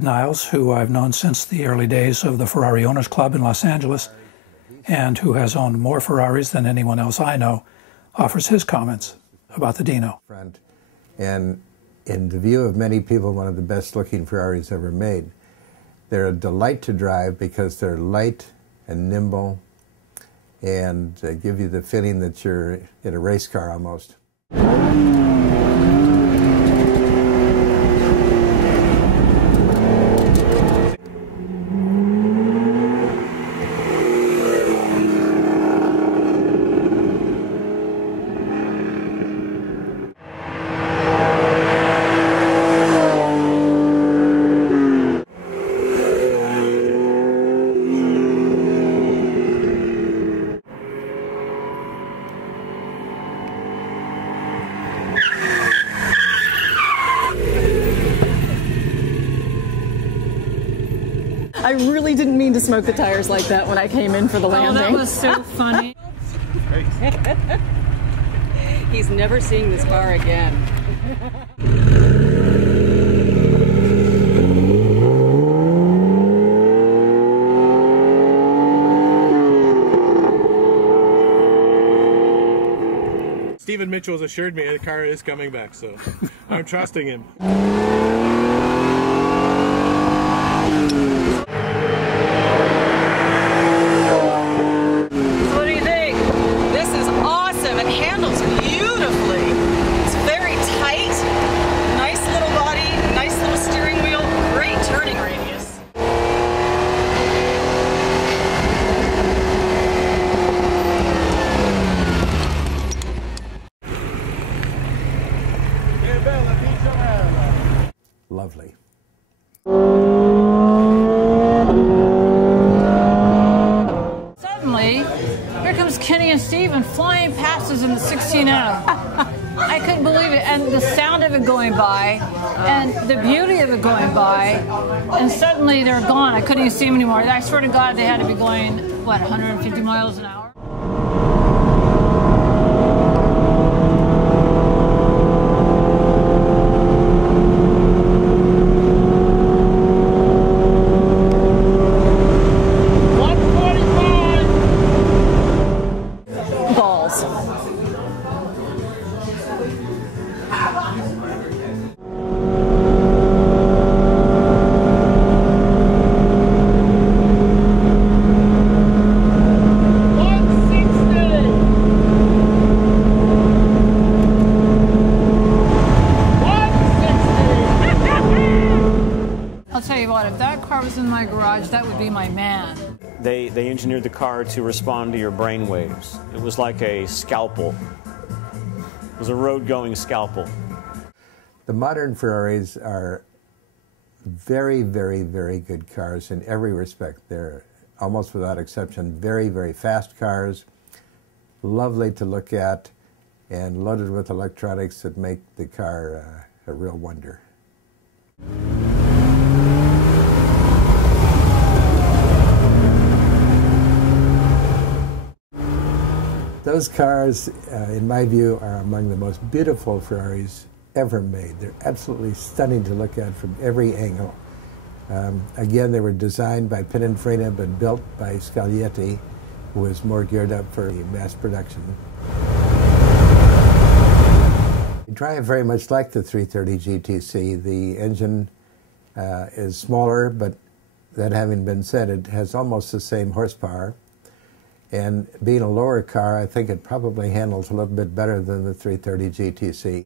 Ed Niles, who I've known since the early days of the Ferrari Owners Club in Los Angeles, and who has owned more Ferraris than anyone else I know, offers his comments about the Dino. And in the view of many people, one of the best looking Ferraris ever made. They're a delight to drive because they're light and nimble and give you the feeling that you're in a race car almost. I really didn't mean to smoke the tires like that when I came in for the landing. Oh, that was so funny. He's never seeing this car again. Stephen Mitchell's assured me the car is coming back, so I'm trusting him. Lovely. Suddenly, here comes Kenny and Steven flying past us in the 16M. I couldn't believe it, and the sound of it going by, and the beauty of it going by, and suddenly they're gone. I couldn't even see them anymore. I swear to God, they had to be going, what, 150 miles an hour? I'll tell you what, if that car was in my garage, that would be my man. They engineered the car to respond to your brain waves. It was like a scalpel. It was a road-going scalpel. The modern Ferraris are very, very, very good cars in every respect. They're almost without exception very, very fast cars, lovely to look at, and loaded with electronics that make the car a real wonder. Those cars, in my view, are among the most beautiful Ferraris ever made. They're absolutely stunning to look at from every angle. Again, they were designed by Pininfarina but built by Scaglietti, who was more geared up for mass production. They drive very much like the 330 GTC. The engine is smaller, but that having been said, it has almost the same horsepower. And being a lower car, I think it probably handles a little bit better than the 330 GTC.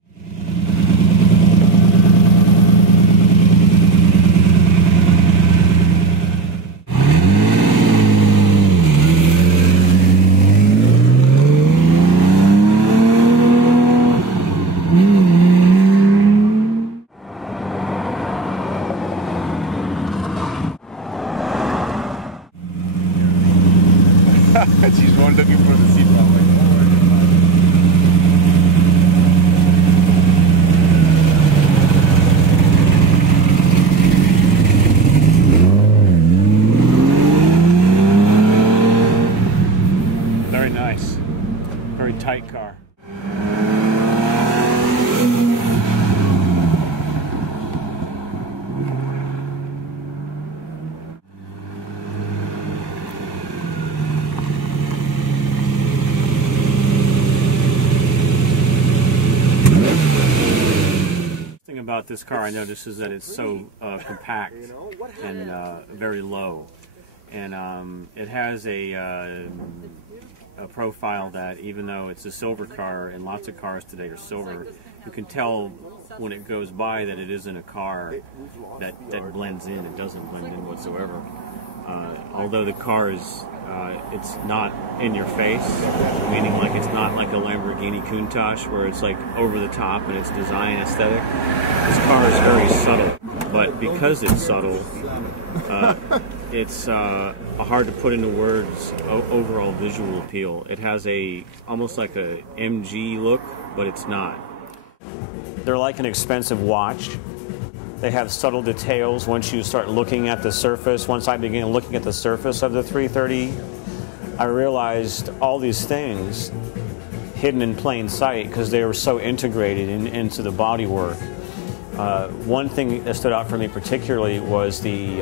She's going looking for the seatbelt. Very nice. Very tight car. about this car I noticed is that it's so compact and very low. And it has a profile that, even though it's a silver car, and lots of cars today are silver, you can tell when it goes by that it isn't a car that blends in. It doesn't blend in whatsoever. Although the car is, it's not in your face, meaning like it's not like a Lamborghini Countach where it's like over the top and it's design aesthetic. This car is very subtle, but because it's subtle, it's hard to put into words overall visual appeal. It has almost like a MG look, but it's not. They're like an expensive watch. They have subtle details once you start looking at the surface. Once I began looking at the surface of the 330, I realized all these things hidden in plain sight because they were so integrated into the bodywork. One thing that stood out for me particularly was the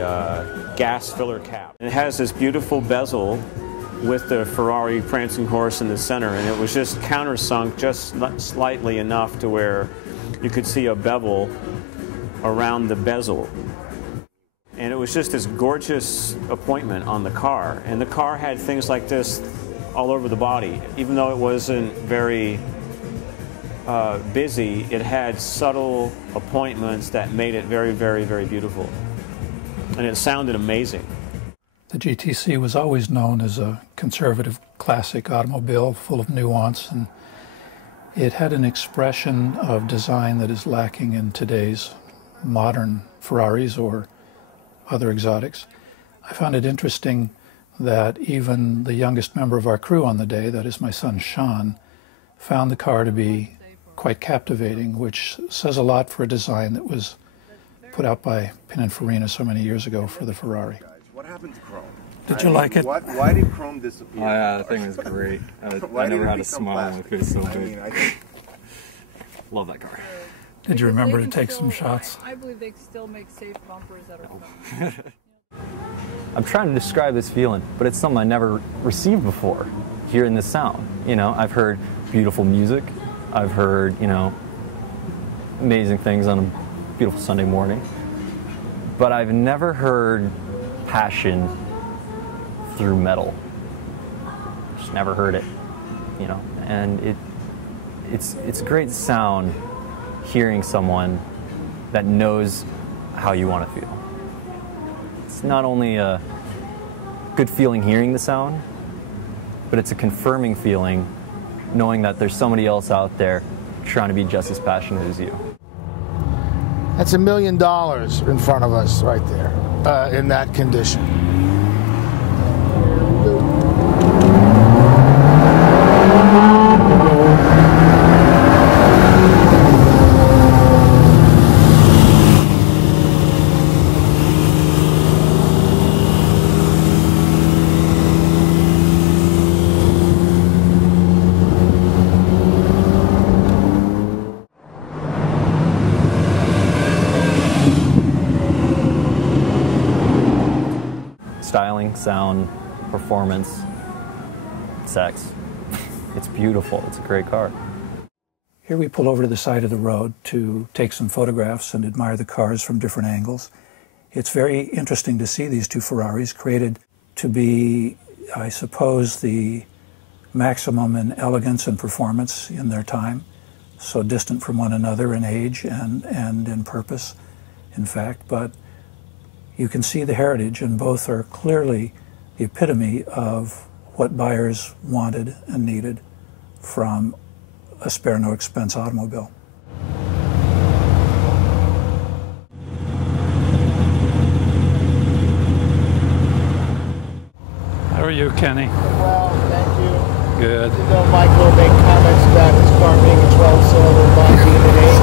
gas filler cap. It has this beautiful bezel with the Ferrari prancing horse in the center, and it was just countersunk just slightly enough to where you could see a bevel around the bezel. And it was just this gorgeous appointment on the car. And the car had things like this all over the body. Even though it wasn't very busy, it had subtle appointments that made it very, very, very beautiful. And it sounded amazing. The GTC was always known as a conservative classic automobile full of nuance, and it had an expression of design that is lacking in today's modern Ferraris or other exotics. I found it interesting that even the youngest member of our crew on the day, that is my son Sean, found the car to be quite captivating, which says a lot for a design that was put out by Pininfarina so many years ago for the Ferrari. What happened to chrome? Did you like it? Why did chrome disappear? Oh yeah, the thing was great. I never had a smile when it was so big. Love that car. Did you remember to take some shots? I believe they still make safe bumpers that are fun. I'm trying to describe this feeling, but it's something I never received before, hearing this sound. You know, I've heard beautiful music. I've heard, you know, amazing things on a beautiful Sunday morning. But I've never heard passion through metal. Just never heard it, you know. And it's a great sound hearing someone that knows how you want to feel. It's not only a good feeling hearing the sound, but it's a confirming feeling knowing that there's somebody else out there trying to be just as passionate as you. That's $1 million in front of us right there, in that condition. Styling, sound, performance, sex. It's beautiful. It's a great car. Here we pull over to the side of the road to take some photographs and admire the cars from different angles. It's very interesting to see these two Ferraris created to be, I suppose, the maximum in elegance and performance in their time, so distant from one another in age and in purpose, in fact, but you can see the heritage, and both are clearly the epitome of what buyers wanted and needed from a spare no expense automobile. How are you, Kenny? Well, thank you. Good. You know, Michael made comments about his car being a 12-cylinder, mine being an 8.